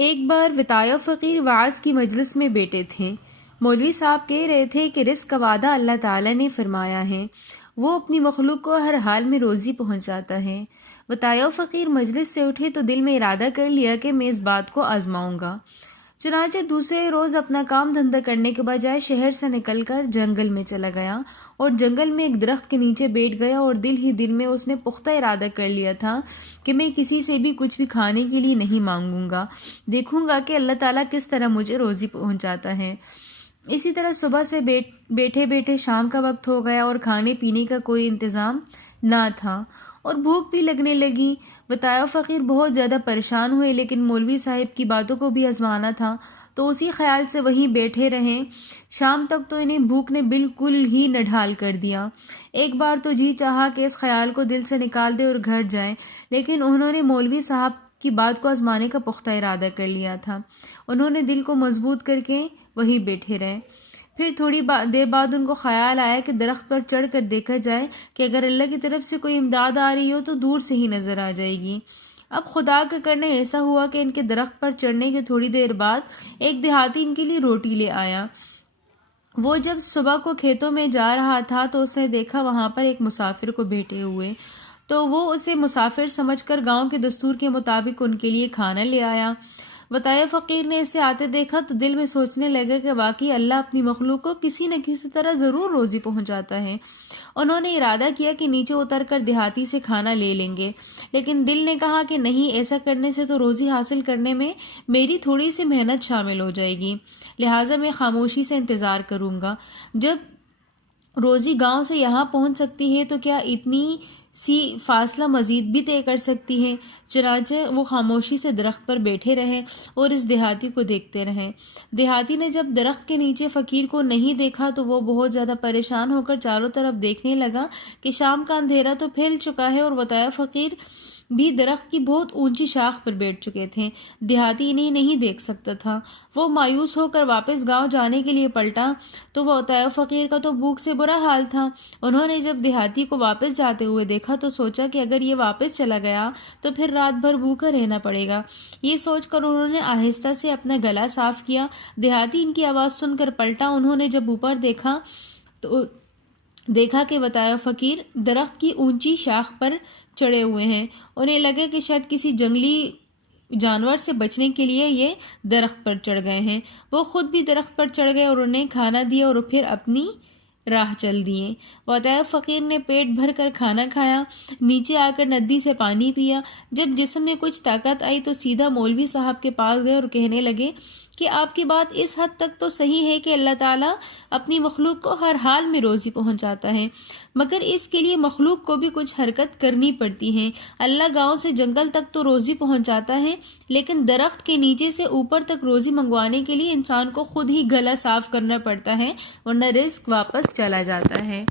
ایک بار وطایہ فقیر وعظ کی مجلس میں بیٹھے تھے۔ مولوی صاحب کہہ رہے تھے کہ رزق کا وعدہ اللہ تعالیٰ نے فرمایا ہے، وہ اپنی مخلوق کو ہر حال میں روزی پہنچاتا ہے۔ وطایہ فقیر مجلس سے اٹھے تو دل میں ارادہ کر لیا کہ میں اس بات کو آزماؤں گا۔ چنانچہ دوسرے روز اپنا کام دھندہ کرنے کے بجائے شہر سے نکل کر جنگل میں چلا گیا اور جنگل میں ایک درخت کے نیچے بیٹھ گیا، اور دل ہی دل میں اس نے پختہ ارادہ کر لیا تھا کہ میں کسی سے بھی کچھ بھی کھانے کے لیے نہیں مانگوں گا، دیکھوں گا کہ اللہ تعالیٰ کس طرح مجھے روزی پہنچاتا ہے۔ اسی طرح صبح سے بیٹھے بیٹھے شام کا وقت ہو گیا اور کھانے پینے کا کوئی انتظام نہ تھا اور بھوک بھی لگنے لگی۔ وطایہ فقیر بہت زیادہ پریشان ہوئے، لیکن مولوی صاحب کی باتوں کو بھی آزمانا تھا تو اسی خیال سے وہیں بیٹھے رہے۔ شام تک تو انہیں بھوک نے بالکل ہی نڈھال کر دیا۔ ایک بار تو جی چاہا کہ اس خیال کو دل سے نکال دے اور گھر جائیں، لیکن انہوں نے مولوی صاحب کی بات کو آزمانے کا پختہ ارادہ کر لیا تھا۔ انہوں نے دل کو مضبوط کر کے وہیں بیٹھے رہے۔ پھر تھوڑی دیر بعد ان کو خیال آیا کہ درخت پر چڑھ کر دیکھا جائے کہ اگر اللہ کی طرف سے کوئی امداد آ رہی ہو تو دور سے ہی نظر آ جائے گی۔ اب خدا کا کرنا ایسا ہوا کہ ان کے درخت پر چڑھنے کے تھوڑی دیر بعد ایک دیہاتی ان کے لیے روٹی لے آیا۔ وہ جب صبح کو کھیتوں میں جا رہا تھا تو اس نے دیکھا وہاں پر ایک مسافر کو بیٹھے ہوئے، تو وہ اسے مسافر سمجھ کر گاؤں کے دستور کے مطابق ان کے لیے کھانا لے آیا۔ وطایہ فقیر نے اسے آتے دیکھا تو دل میں سوچنے لگا کہ واقعی اللہ اپنی مخلوق کو کسی نہ کسی طرح ضرور روزی پہنچاتا ہے۔ انہوں نے ارادہ کیا کہ نیچے اتر کر دیہاتی سے کھانا لے لیں گے، لیکن دل نے کہا کہ نہیں، ایسا کرنے سے تو روزی حاصل کرنے میں میری تھوڑی سی محنت شامل ہو جائے گی، لہٰذا میں خاموشی سے انتظار کروں گا۔ جب روزی گاؤں سے یہاں پہنچ سکتی ہے تو کیا اتنی سی فاصلہ مزید بھی طے کر سکتی ہے؟ چنانچہ وہ خاموشی سے درخت پر بیٹھے رہے اور اس دیہاتی کو دیکھتے رہے۔ دیہاتی نے جب درخت کے نیچے فقیر کو نہیں دیکھا تو وہ بہت زیادہ پریشان ہو کر چاروں طرف دیکھنے لگا کہ شام کا اندھیرا تو پھیل چکا ہے اور وطایہ فقیر بھی درخت کی بہت اونچی شاخ پر بیٹھ چکے تھے۔ دیہاتی انہیں نہیں دیکھ سکتا تھا۔ وہ مایوس ہو کر واپس گاؤں جانے کے لیے پلٹا تو وطایہ فقیر کا تو بھوک سے برا حال تھا۔ انہوں نے جب دیہاتی کو واپس جاتے ہوئے دیکھا تو سوچا کہ اگر یہ واپس چلا گیا تو پھر رات بھر بھوکا رہنا پڑے گا۔ یہ سوچ کر انہوں نے آہستہ سے اپنا گلا صاف کیا۔ دیہاتی ان کی آواز سن کر پلٹا۔ انہوں نے جب اوپر دیکھا تو دیکھا کہ وطایہ فقیر درخت کی اونچی شاخ پر چڑھے ہوئے ہیں۔ انہیں لگا کہ شاید کسی جنگلی جانور سے بچنے کے لیے یہ درخت پر چڑھ گئے ہیں۔ وہ خود بھی درخت پر چڑھ گئے اور انہیں کھانا دیا اور پھر اپنی راہ چل دیے۔ وطایہ فقیر نے پیٹ بھر کر کھانا کھایا، نیچے آ کر ندی سے پانی پیا۔ جب جسم میں کچھ طاقت آئی تو سیدھا مولوی صاحب کے پاس گئے اور کہنے لگے کہ آپ کی بات اس حد تک تو صحیح ہے کہ اللہ تعالیٰ اپنی مخلوق کو ہر حال میں روزی پہنچاتا ہے، مگر اس کے لیے مخلوق کو بھی کچھ حرکت کرنی پڑتی ہے۔ اللہ گاؤں سے جنگل تک تو روزی پہنچاتا ہے، لیکن درخت کے نیچے سے اوپر تک روزی منگوانے کے لیے انسان کو خود ہی گلا صاف کرنا پڑتا ہے، ورنہ رزق واپس چلا جاتا ہے۔